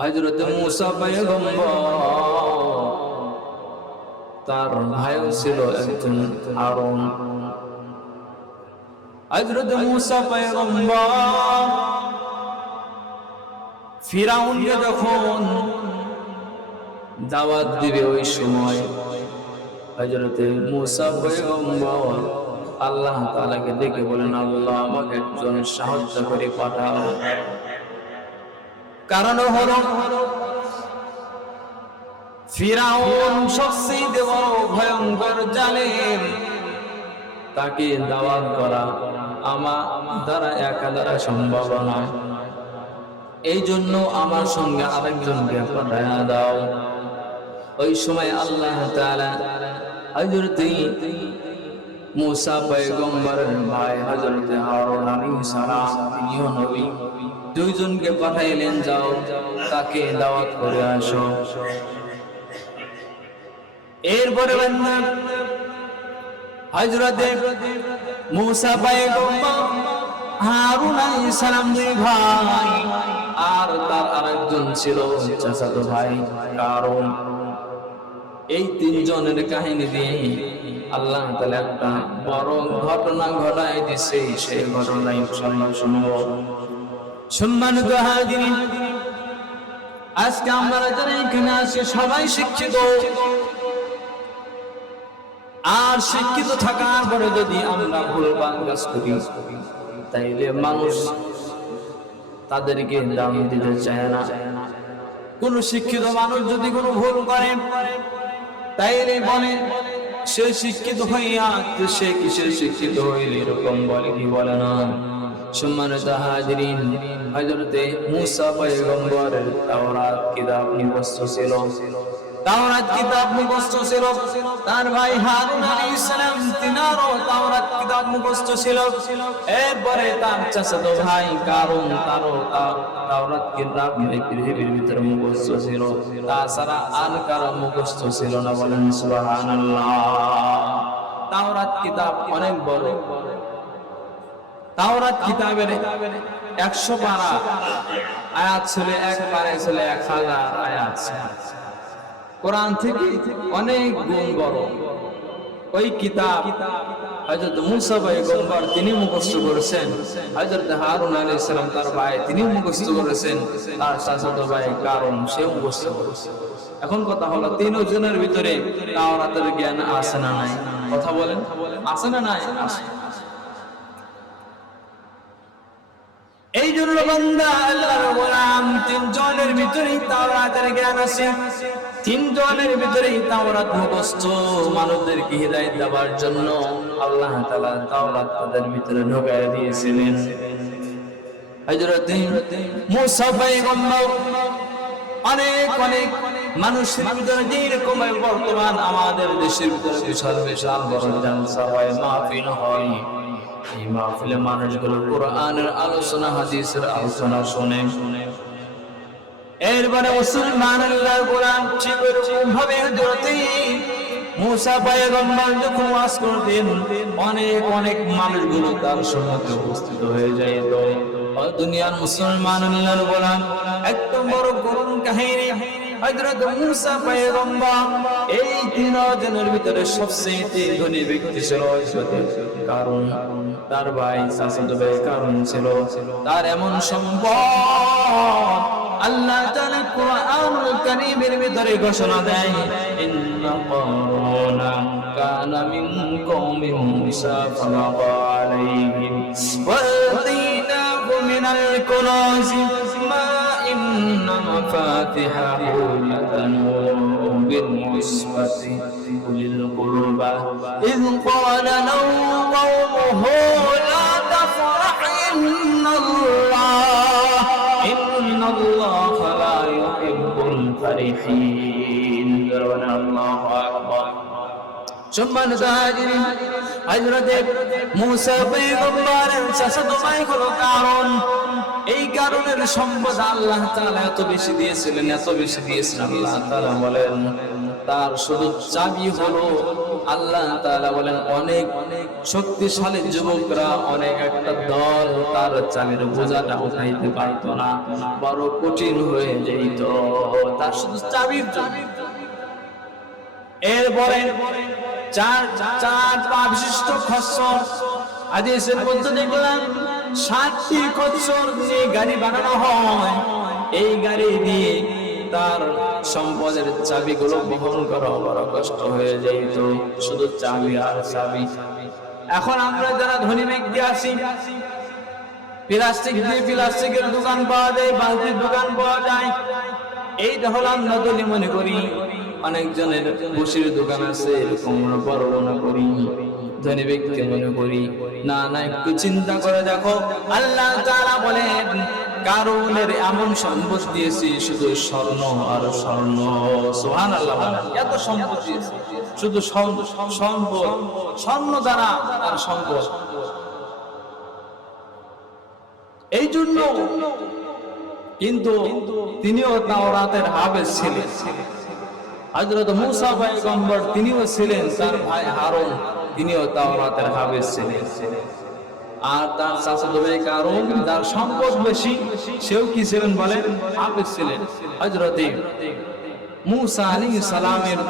হযরত মূসা পয়গম্বর তার ভাইও ছিল একজন হারুন। হযরত মূসা পয়গম্বর ফিরাউনকে যখন দাওয়াত দিবে ওই সময় হযরত মূসা পয়গম্বর আল্লাহ তাআলাকে ডেকে বলেন, আল্লাহ আমাকে একজন সাহায্যকারী পাঠাও। কারণ হলো ফিরাউন সবচেয়ে বড় ভয়ঙ্কর জালেম, তাকে দাওয়াত করা আমার দ্বারা একা দ্বারা সম্ভব না। এই জন্য আমার সঙ্গে আরেকজনকে পাঠায়া দাও। ওই সময় আল্লাহ তাআলা হযরত মূসা পয়গম্বরের ভাই হযরত হারুন আলাইহিস সালাম, তিনিও নবী, দুইজনকে পাঠাইলেন, যাও তাকে দাওয়াত করে আসো। এরপরে হযরত মূসা পয়গম্বর হারুন আলাইহিস সালাম দুই ভাই, আর তার আরেকজন ছিল চাচাতো ভাই কারণ। এই তিনজনের কাহিনী দিয়ে আল্লাহ তাআলা একটা বড় ঘটনা ঘটায় দিয়েছে। সেই ঘটনাই আমরা শুনবো। সম্মানিত হাজিরিন, আজকে আমরা যারা এখানে আছি সবাই শিক্ষিত, আর শিক্ষিত থাকার পরে যদি আমরা ভুলভাল কাজ করি তাইলে মানুষ তাদেরকে দাম দিতে চায় না। কোন শিক্ষিত মানুষ যদি কোনো ভুল করে তাইলে বলে সে শিক্ষিত হইয়া সে কিসের শিক্ষিত হইল, এরকম বলে কি বলে না। সম্মানিত হাজিরিন, হযরত মূসা পয়গম্বরের তাওরাত কিতাব মুখস্থ ছিল। তাওরাত কিতাব মুখস্থ ছিল। তার ভাই হারুন আলাইহিস সালাম তিনারও তাওরাত কিতাব মুখস্থ ছিল। এরপরে তার চাচাতো ভাই কারণ তারও তাওরাত কিতাব পৃথিবীর ভিতরে মুখস্থ ছিল। তাছাড়া আর কারো মুখস্থ ছিল না। বলেন সুবহানাল্লাহ। তাওরাত কিতাব অনেক বড়। তাওরাত কিতাবের 100 পারা আয়াত ছিল, এক পারায় ছিল 1000 আয়াত। কোরআন থেকে অনেক গুণ বড় ওই কিতাব। হযরত মূসা পয়গম্বর তিনি মুখস্থ করেছেন, হযরত হারুন আলাইহিস সালাম তার ভাই তিনি মুখস্থ করেছেন, তার চাচাতো ভাই কারণ সে মুখস্থ করেছেন। এখন কথা হলো তিনজনের ভিতরে তাওরাতের জ্ঞান আছে না নাই? কথা বলেন, আছে না নাই? আছে। এই জন্য বান্দা আল্লাহর গোলাম তিনজনের ভিতরেই তাওরাতের জ্ঞান আছে। তিনজনের ভিতরেই তাওরাত মুখস্থ। মানুষদেরকে হিদায়াত দেওয়ার জন্য আল্লাহ তাআলা তাওরাত তাদের ভিতরে ঢুকায় দিয়েছিলেন। হযরত মূসা পয়গম্বর অনেক মানুষের ভিতরে যেরকম বর্তমান আমাদের দেশের ভিতরে বিশাল বিশাল বড় জালসা হয়, মাহফিল হয়, এই মাহফিলে মানুষগুলো কোরআনের আলোচনা হাদিসের আলোচনা শুনে। এরপরে মুসলমান আল্লাহর কোরআন ঠিক এরকম ভাবে হযরত মূসা পয়গম্বর যখন ওয়াজ করতেন অনেক মানুষগুলো তার সম্মুখে উপস্থিত হয়ে যেত। দুনিয়ার মুসলমান আল্লাহর কোরআন একটা বড় করুণ কাহিনী। হযরত মূসা পয়গম্বর এই তিনজনের ভিতরে সবচেয়ে ধনী ব্যক্তি ছিল কারণ। তার ভাই চাচাতো ভাই কারণ ছিল তার এমন সম্পদ। আল্লাহ তাআলা কোরআনুল কারীমের ভিতরে ঘোষণা দেয়, ইন্না কারুনা কানা মিন কওমি মূসা ফাবাগা আলাইহিম ওয়া আতাইনাহু মিনাল কুনূজি মা ইন্না মাফাতিহাহু লাতানূ বিল উসবাতি উলিল কুরবা ইয ক্বালা লাহু কওমুহু লা তাফরাহ ইন্নাল্লাহা লা ইউহিব্বুল ফারিহিন। আল্লাহু আকবার। সম্মানিত হাজিরিন, হযরত মূসা পয়গম্বরের চাচাতো ভাই হলো কারণ। এই কারণের সম্পদ আল্লাহ তাআলা এত বেশি দিয়েছিলেন, এত বেশি দিয়েছিলেন। আল্লাহ তাআলা বলেন তার শুধু চাবি হলো আল্লাহ তাআলা বলেন অনেক শক্তিশালী যুবকরা অনেক একটা দল তার চাবির বোঝাটা উঠাইতে পারতো না, বড় কঠিন হয়ে যেত তার শুধু চাবির জন্য। এরপরে চার পা বিশিষ্ট খচ্চর, হাদিসের মধ্যে দেখলাম 7টি খচ্চর নিয়ে গাড়ি বানানো হয়। এই গাড়ি দিয়ে তার সম্পদের চাবিগুলো বহন করা বড় কষ্ট হয়ে যেত, শুধু চাবি আর চাবি। এখন আমরা যারা ধনী ব্যক্তি আছি, প্লাস্টিকের দোকান পাওয়া যায়, বালতির দোকান পাওয়া যায়, এইটা হলো আমরা ধনী মনে করি। অনেকজনের বসির দোকান আছে, এরকম বড় মনে করি, ধনী ব্যক্তি মনে করি। না না, একটু চিন্তা করে দেখো, আল্লাহ তাআলা বলেন কারুনের এমন সম্পদ দিয়েছি, শুধু স্বর্ণ আর স্বর্ণ। সুবহানাল্লাহ, এত সম্পদ দিয়েছি, শুধু সম্পদ, স্বর্ণ দ্বারা আর সম্পদ। এই জন্য কিন্তু তিনিও তাওরাতের হাফেজ ছিলেন। হযরত মূসা পয়গম্বর তিনিও ছিলেন, তার ভাই হারুন তিনিও তাওরাতের হাফেজ ছিলেন। আর তার চাচাতো ভাই কারুন, যার সম্পদ বেশি, সেও কি ছিলেন বলেন? হাফেজ ছিলেন। হযরত মূসা আলাইহিস সালামের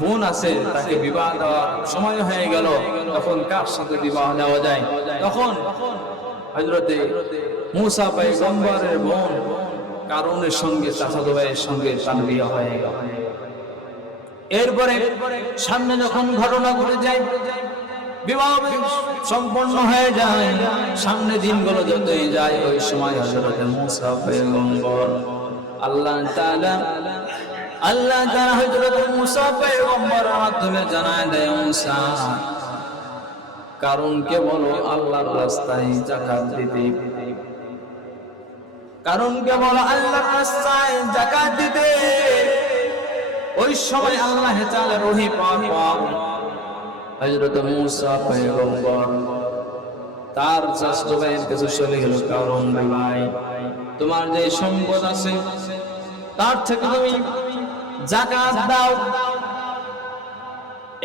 বোন আছে, তাকে বিবাহ দেওয়ার সময় হয়ে গেল, তখন কার সাথে বিবাহ দেওয়া যায়? তখন হযরত মূসা পয়গম্বরের বোন কারুনের সঙ্গে, চাচাতো ভাইয়ের সঙ্গে তার বিয়ে হয়ে গেল। এরপরে সামনে যখন ঘটনা ঘটে যায়, বিবাহ সম্পন্ন হয়ে যায়, সামনে দিনগুলো যতই যায়, ওই সময় হযরত মূসা পয়গম্বর আল্লাহ তাআলা হযরত মূসা পয়গম্বরের মাধ্যমে জানায় দেয়, মূসা কারুনকে বলো আল্লাহর রাস্তায় যাকাত দিতে, কারুনকে বলো আল্লাহর রাস্তায় যাকাত দিতে। ওই সময় আল্লাহ তাআলা রহি পাক হযরত মূসা পয়গম্বর তার চাচাতো ভাইয়ের কাছে চলে গেল, কারুন ভাই, তোমার যে সম্পদ আছে তার থেকে তুমি যাকাত দাও।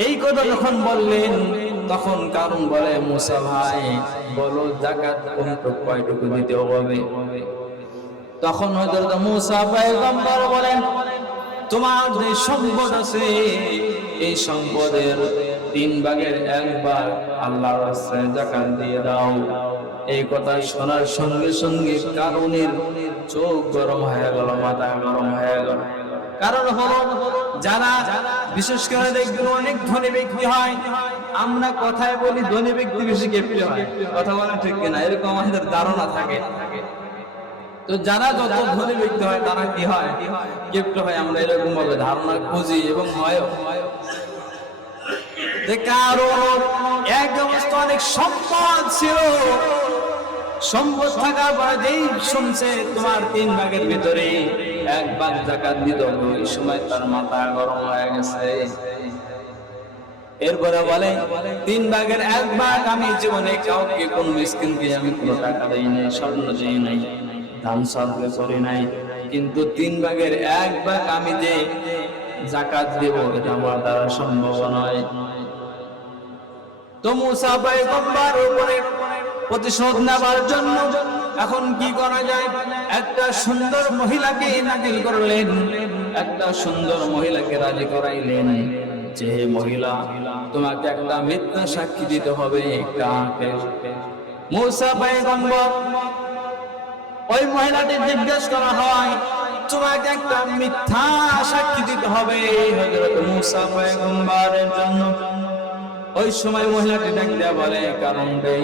এই কথা যখন বললেন, তখন কারুন বলে, মূসা ভাই বলো যাকাত কয়টুকু দিতে হবে? তখন হযরত মূসা পয়গম্বর বলেন, তোমার যে সম্পদ আছে, এই সম্পদের 3/1 আল্লাহর রাস্তায় যাকাত দিয়ে দাও। এই কথা শোনার সঙ্গে সঙ্গে কারুনের চোখ গরম হয়ে গেল, মাথা গরম হয়ে গেল। কারণ হলো, যারা বিশেষ করে দেখবেন অনেক ধনী ব্যক্তি হয়, আমরা কথায় বলি ধনী ব্যক্তি বেশি গেপ্টে হয়, কথা বলেন ঠিক কিনা? এরকম আমাদের ধারণা থাকে। তো যারা যত ধনী ব্যক্তি হয় তারা কি হয়? গেপ্টে হয়। আমরা এরকম ভাবে ধারণা খুঁজি এবং হয়। কারণ এক অবস্থা অনেক সম্পদ ছিল, সম্পদ থাকার পরে যেই শুনছে তোমার 3/1 ভিতরে 1 যাকাত দিতে হবে, ওই সময় তার মাথা গরম হয়ে গেছে। এরপরে বলে 3/1 আমি জীবনে কাউকে কোন মিসকিনকে আমি কোনো টাকা দেই নাই, স্বর্ণ দেই নাই, দান সদকা করি নাই, কিন্তু 3/1 আমি যে যাকাত দেব এটা আমার দ্বারা সম্ভব নয়। তো মূসা পয়গম্বর উপরে প্রতিশোধ নেবার জন্য এখন কি করা যায়? একটা সুন্দর মহিলাকে নাজিল করলেন, একটা সুন্দর মহিলাকে রাজি করাইলেন যে হে মহিলা, তোমাকে একটা মিথ্যা সাক্ষী দিতে হবে। মূসা পয়গম্বর ওই মহিলাকে জিজ্ঞেস করা হয়, তোমাকে একটা মিথ্যা সাক্ষী দিতে হবে হযরত মূসা পয়গম্বরের জন্য। ওই সময় মহিলাটি ডাক দেয়া বলে, কারণ রে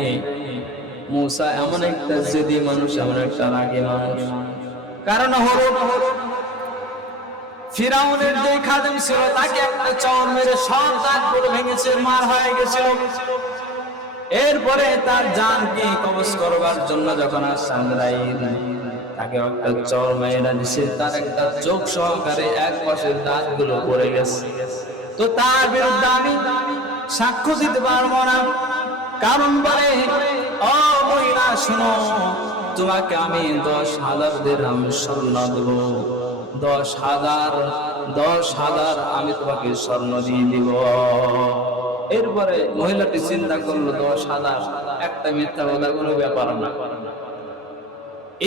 মূসা এমন একটা জেদি মানুষ, এমন একটা রাগী মানুষ। কারণ হলো ফিরাউনের যে খাদেম ছিল তাকে একটা চর মেরে সব দাঁতগুলো ভেঙেছে, মার হয়ে গেছিল। এরপরে তার জানকে কবজ করবার জন্য যখন আজরাইল তাকে একটা চর মেরে দিছে, তার একটা চোখ সহকারে এক পাশের দাঁতগুলো পড়ে গেছে। তো তার বিরুদ্ধে আমি সাক্ষ্য দিতে পারবো না। কারণ বলে, ও মহিলা শোনো, তোমাকে আমি 10,000 দিরহাম স্বর্ণ দেব, 10,000 10,000 আমি তোমাকে স্বর্ণ দিয়ে দিব। এরপরে মহিলাটি চিন্তা করলো 10,000 একটা মিথ্যা কথা কোনো ব্যাপার না।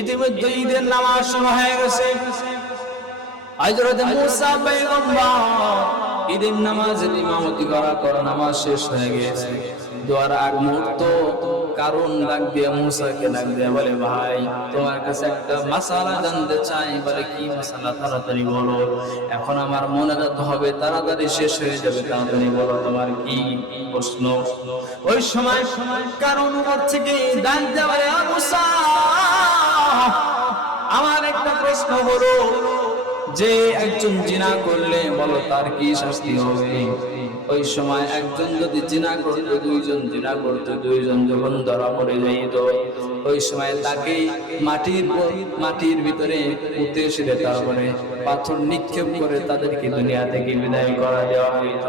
ইতিমধ্যে ঈদের নামাজ শুরু হয়ে গেছে। হযরত মুসা পয়গম্বর ঈদের নামাজের ইমামতি করার পর নামাজ শেষ হয়ে গেছে। দোয়ার আগ মুহূর্ত কারণ ডাক দিয়ে মুসাকে ডাক দিয়ে বলে, ভাই তোমার কাছে একটা মাসালা জানতে চাই। বলে, কি মাসালা? তাড়াতাড়ি বলো, এখন আমার মনে রাখতে হবে, তাড়াতাড়ি শেষ হয়ে যাবে, তাড়াতাড়ি বলো তোমার কি প্রশ্ন। ওই সময় কারণ উপর থেকে ডাক দিয়ে বলে, মুসা আমার একটা প্রশ্ন হলো যে একজন জিনা করলে বলো তার কি শাস্তি হবে? ওই সময় একজন যদি জিনা করতো, দুইজন জিনা করতো, দুইজন যখন ধরা পড়ে যাইত, ওই সময় তাকে মাটির ভিতরে পুঁতে ছিল, তারপরে পাথর নিক্ষেপ করে তাদেরকে দুনিয়া থেকে বিদায় করা দেওয়া হইত।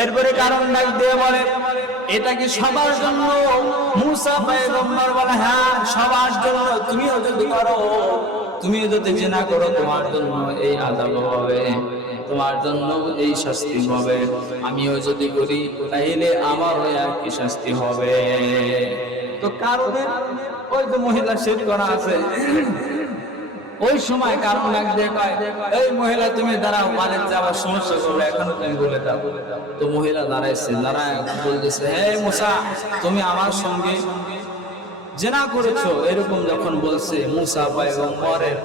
এরপরে কারণ ডাক দিয়ে বলে, এটা কি সবার জন্য? মুসা পয়গম্বর বলে, হ্যাঁ সবার জন্য। তুমিও যদি করো, তুমিও যদি জিনা করো, তোমার জন্য এই আযাব হবে, তোমার জন্য এই শাস্তি হবে। আমিও যদি করি তাহলে আমারও একই শাস্তি হবে। তো কারণে ওই যে মহিলা সেট করা আছে, ওই সময় কারণ ডাক দিয়ে কয়, এই মহিলা তুমি দাঁড়াও, বাড়িতে যাওয়ার সমস্যা করবে, এখন তুমি বলে দাও। তো মহিলা দাঁড়াইছে, দাঁড়ায় বলতেছে, হে মুসা তুমি আমার সঙ্গে জিনা করেছো। এরকম যখন বলছে, মুসা পয়গম্বরের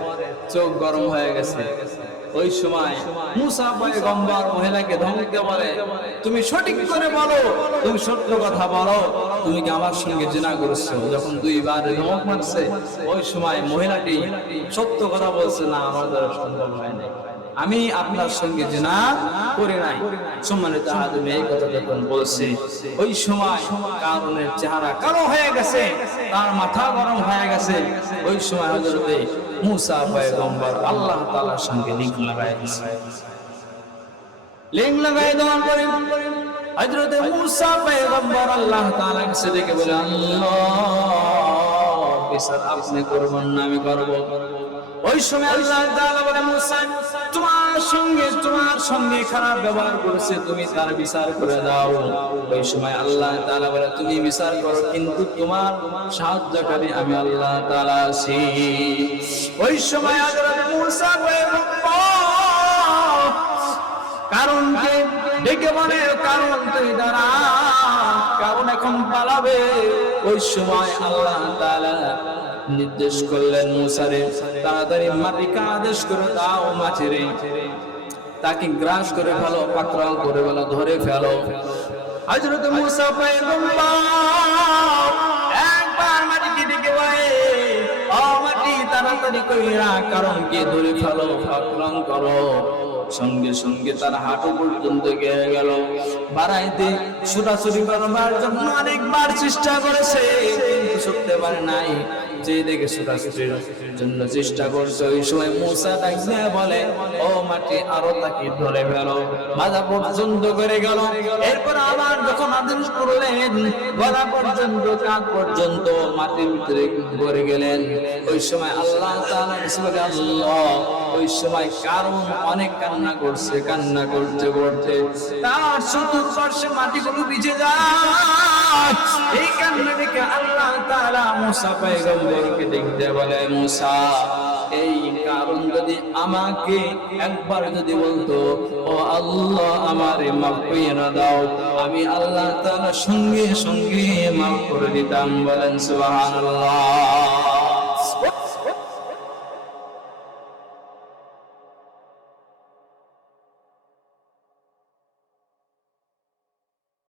চোখ গরম হয়ে গেছে। ওই সময় মুসা পয়গম্বর মহিলাকে ধমক দিয়ে বলে, তুমি সঠিক করে বলো, তুমি সত্য কথা বলো, তুমি কি আমার সঙ্গে জিনা করেছো? যখন দুইবার ধমক মারছে, ওই সময় মহিলাটি সত্য কথা বলছে, না আমার দ্বারা সম্ভব হয় না, আমি আপনার সঙ্গে জিনা করি নাই। সম্মানিত হাজির, এই কথা যখন বলছে, ওই সময় কারণের চেহারা কালো হয়ে গেছে, তার মাথা গরম হয়ে গেছে। ওই সময় হযরত মুসা পয়গম্বর আল্লাহ তাআলার সঙ্গে লিঙ্ক লাগাই দিয়েছে। লিঙ্ক লাগাই দেওয়ার পরে হযরত মুসা পয়গম্বর আল্লাহ তাআলার কাছে ডেকে বলে, আল্লাহ বিচার আপনি করবেন না, আমি করব। ওই সময় আল্লাহ তাআলা বলে, মুসা তোমার সঙ্গে খারাপ ব্যবহার করেছে, তুমি তার বিচার করে দাও। ওই সময় আল্লাহ তাআলা বলে, তুমি বিচার করো, কিন্তু তোমার সাহায্যকারী আমি আল্লাহ তাআলা আছি। ওই সময় হযরত মুসা কারণকে ডেকে বলে, কারণ তুই দাঁড়া, কারণ এখন পালাবে। ওই সময় আল্লাহ তাআলা নির্দেশ করলেন মুসারে, তাড়াতাড়ি মাটিকে আদেশ করে দাও, মাটিরে তাকে গ্রাস করে ফেলো, পাকড়াও করে ফেলো, ধরে ফেলো। হযরত মুসা পয়গম্বর একবার মাটিকে ডেকে বলে, ও মাটি তাড়াতাড়ি কইরা কারণকে ধরে ফেলো, পাকড়াও করো। সঙ্গে সঙ্গে তার হাঁটু পর্যন্ত গিয়ে গেল। বাড়াইতে ছুটাছুটি করবার জন্য অনেকবার চেষ্টা করেছে, কিন্তু ছুটতে পারে নাই। যে দেখে ছুটাছুটির জন্য চেষ্টা করছে, ওই সময় মুসা ডাক দিয়ে বলে, ও মাটি আরো তাকে ধরে ফেলো, মাথা পর্যন্ত করে গেল। এরপর আবার যখন আদেশ করলেন, গলা পর্যন্ত, কাঁধ পর্যন্ত মাটির ভিতরে ভরে গেলেন। ওই সময় আল্লাহ তাআলা বলে, আল্লাহ, ওই সময় কারণ অনেক কান্না করছে, কান্না করতে করতে তার চতুর্পার্শ্বে মাটিগুলো ভিজে যায়। এই কান্না দেখে আল্লাহ তাআলা মুসা পয়গম্বরকে দেখতে বলে, মুসা এই কারণ যদি আমাকে একবার যদি বলতো, ও আল্লাহ আমারে মাফ করে দাও, আমি আল্লাহ তাআলা সঙ্গে সঙ্গে মাফ করে দিতাম। বলেন সুবহানাল্লাহ।